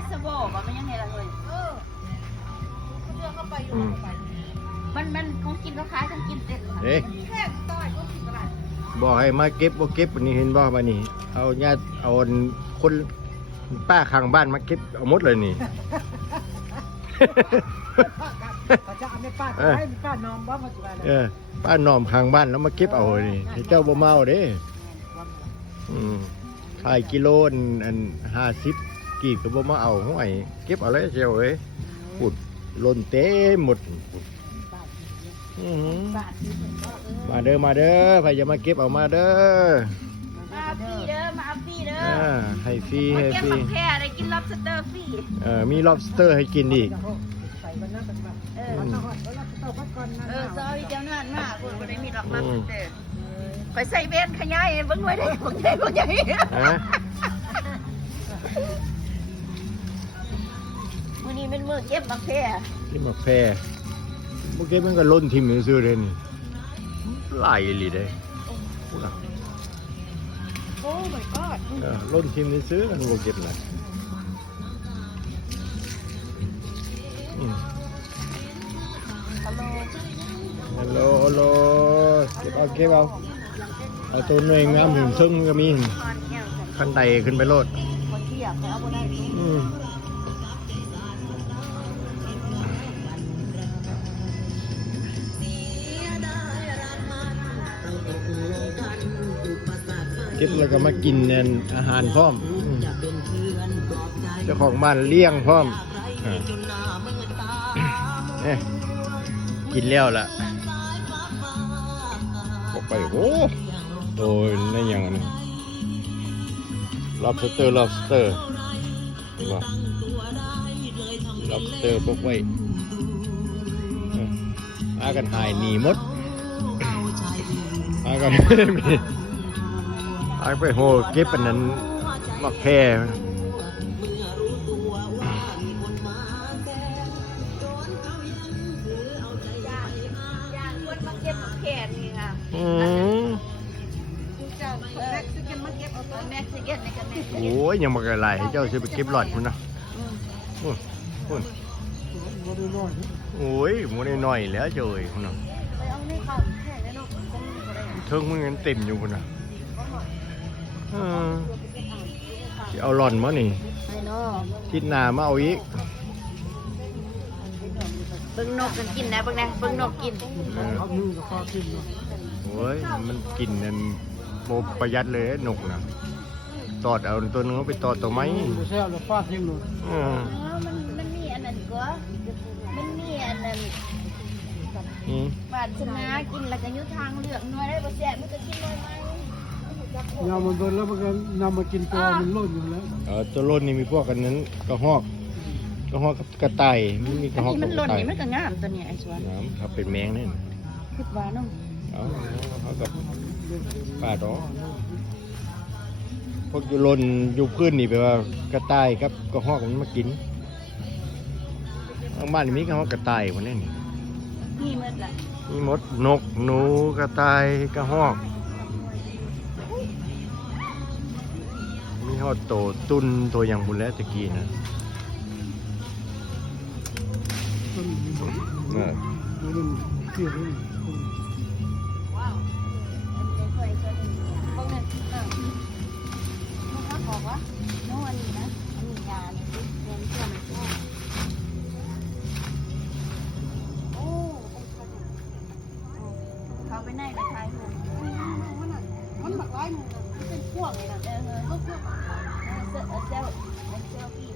สเซบว่ามันยังไงล่ะเฮ้ยเลือกเข้าไปอยู่มันคงกินก็คล้ายกันกินเต็มค่ะแค่ต้อยก็กินอะไรบอกให้มาเก็บบ่เก็บวันนี้เห็นบ่มานี่เอาญาติเอาคนป้าข้างบ้านมาเก็บเอาหมดเลยนี่จะเอาไม่ป้าให้ป้านอมบ้างมาจุฬาป้านอมข้างบ้านแล้วมาเก็บเอานี่ให้เจ้าบ่เมาเด้ขายกิโลอัน50กีบก็บ่มาเอาห้วยเก็บเอาเลยเชียวเอ้ยปุดล้นเต็มหมดมาเด้อมาเด้อใครจะมาเก็บเอามาเด้อมาฟรีเด้อมาฟรีเด้อให้ฟรีให้ฟรีแค่ได้กิน lobster ฟรีมี lobster ให้กินอีกซอยเจ้านั่นมากคุณก็ได้มี lobster ไปใส่เบนขยายเบิ่งไว้ได้บ่ใหญ่บ่ใหญ่มื้อนี้เป็นมื้อเก็บบักแพร่เก็บบักแพร่บ่เก็บมันก็ล้นทิ่มซื่อๆเลยนี่หลายอีหลีเด้โอ้ my god ล้นทิ่มซื่อๆกันบ่เก็บน่ะฮัลโหลฮัลโหลเก็บเอาตัวหน่วยงามหุ่นซึ่งก็มีขันไดขึ้นไปโลดเก็บแล้วก็มากินอาหารพร้อมเจ้าของบ้านเลี้ยงพร้อมกินแล้วล่ะบอกไปโอ้โดยนั่นอย่างนี้ lobster เห็นป่ะ lobster พวกไว้อากันหายหนีมดอากันอาไปโหเก็บอันนั้นมักแค่โอ้ยยังมากระไรให้เจ้าซื้อไปเก็บหลอดคุณนะโอ้ยมันน้อยแล้วเจ้ยคุณนะเทิงมันเงินเต็มอยู่คุณนะเอาหลอนมานี่ทิศนามาเอาอีกเบิ่งนกกันกินนะเบิ่งนะเบิ่งนกกินโอ้ยมันกินนั่นโมประหยัดเลยนกนะตอดเอาตัวนึงไปตอดตัวไม้มันมีอันนั้นก็มันมีอันนั้นบาดชนะกินแล้วก็ยุทางเลือกน้อยได้บ่แซ่บมันก็กินน้อยไหมยามันโดนแล้วมันก็นำมากินตัวมันล้นอยู่แล้วตัวล้นนี่มีพวกกันนั้นกระหอกกับกระต่ายมันมีกระหอกมันล้นนี่มันก็งามตัวนี้ไอ้สวนงามครับเป็นแมงนี่คิดว่าน้องเขากับป่าดอกพวกอยู่ล้นอยู่พื้นนี่แปลว่ากระต่ายกับกระหอกมันมากินทางบ้านมีกระหอกกระต่ายคนนี้มีหมดละมีมดนกหนูกระต่ายกระหอกมีหอดโตตุนตัวอย่างบุญแล้วตะกี้นะบอกว่าโน่นนี่นะมียาเนี่ยเงินเชื่อมันโอ้เขาไปไหนไปทายหุ่นมันแบบร้อยมือเป็นพวกเลยนะพวกเซลฟี่